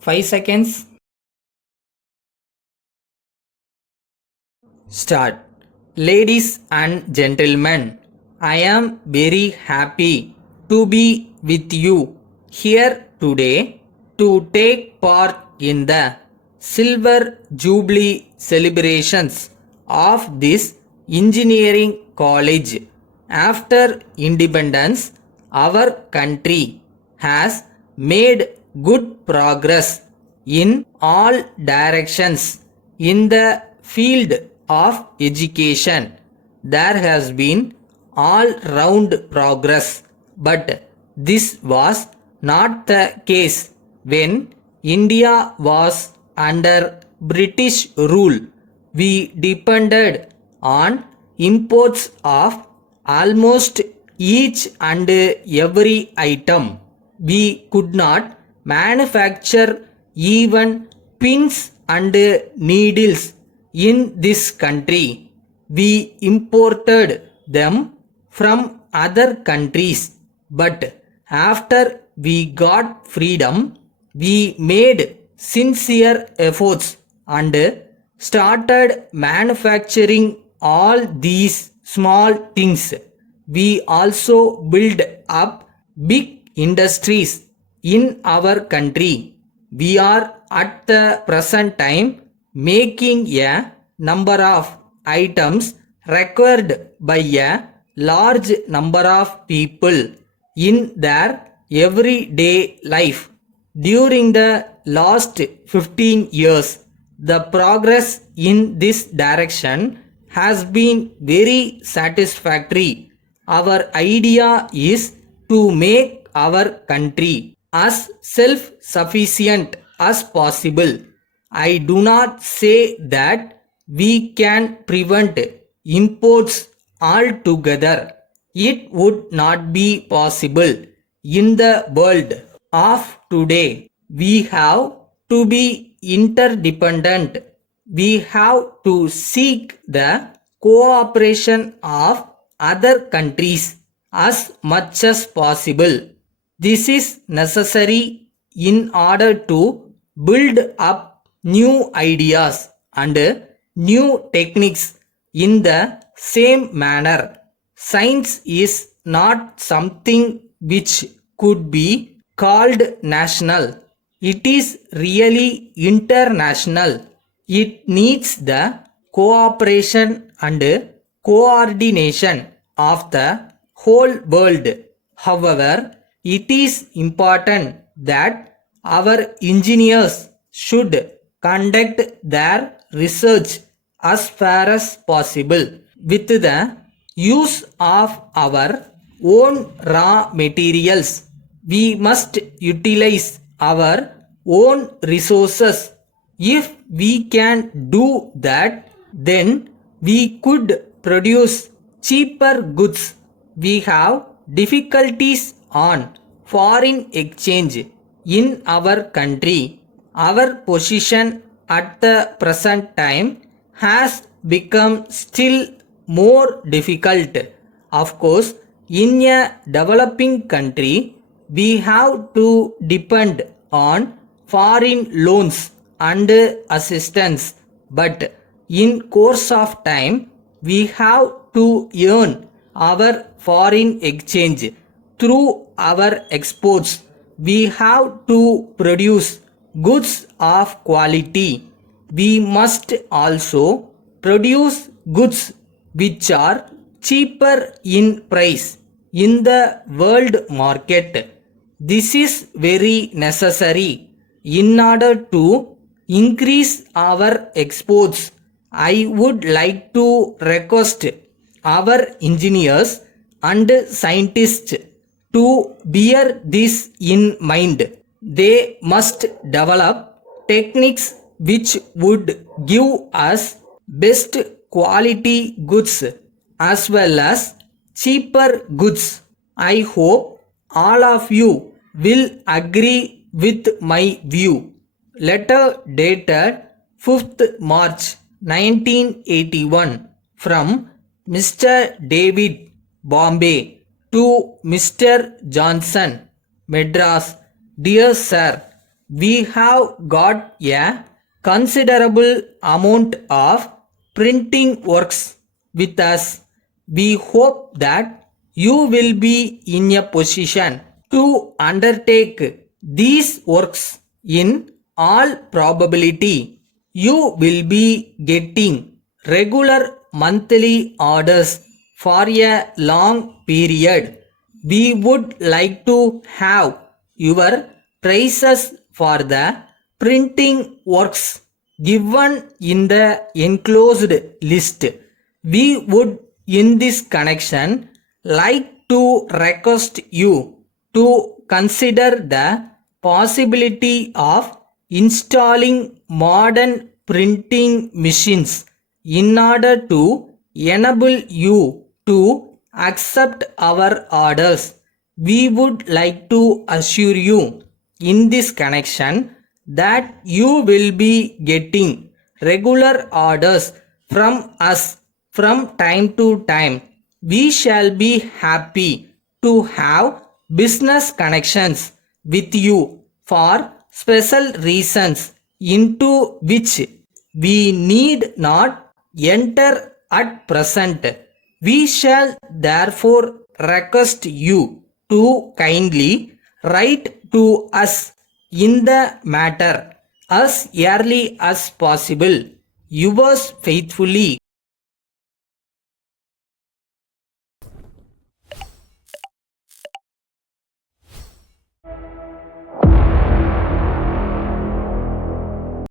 5 seconds. Start. Ladies and gentlemen, I am very happy to be with you here today to take part in the Silver Jubilee celebrations of this engineering college. After independence, our country has made good progress in all directions in the field of education. There has been all round progress, but this was not the case when India was under British rule. We depended on imports of almost each and every item. We could not manufacture even pins and needles in this country. We imported them from other countries. But after we got freedom, we made sincere efforts and started manufacturing all these small things. We also built up big industries in our country. We are at the present time making a number of items required by a large number of people in their everyday life. During the last 15 years, the progress in this direction has been very satisfactory. Our idea is to make our country as self sufficient as possible. I do not say that we can prevent imports altogether. It would not be possible. In the world of today, we have to be interdependent. We have to seek the cooperation of other countries as much as possible. This is necessary in order to build up new ideas and new techniques in the same manner. Science is not something which could be called national. It is really international. It needs the cooperation and coordination of the whole world. However, it is important that our engineers should conduct their research as far as possible with the use of our own raw materials. We must utilize our own resources. If we can do that, then we could produce cheaper goods. We have difficulties on foreign exchange in our country. Our position at the present time has become still more difficult. Of course, in a developing country, we have to depend on foreign loans and assistance, but in course of time we have to earn our foreign exchange through our exports. We have to produce goods of quality. We must also produce goods which are cheaper in price in the world market. This is very necessary in order to increase our exports. I would like to request our engineers and scientists to bear this in mind. They must develop techniques which would give us best quality goods as well as cheaper goods. I hope all of you will agree with my view. Letter dated 5th March 1981 from Mr. David, Bombay, to Mr. Johnson, Madras. Dear Sir, We have got a considerable amount of printing works with us. We hope that you will be in a position to undertake these works. In all probability, you will be getting regular monthly orders for a long period. We would like to have your prices for the printing works given in the enclosed list. We would, in this connection, like to request you to consider the possibility of installing modern printing machines in order to enable you to accept our orders. We would like to assure you in this connection that you will be getting regular orders from us from time to time. We shall be happy to have business connections with you for special reasons into which we need not enter at present. We shall therefore request you to kindly write to us in the matter as early as possible. Yours faithfully,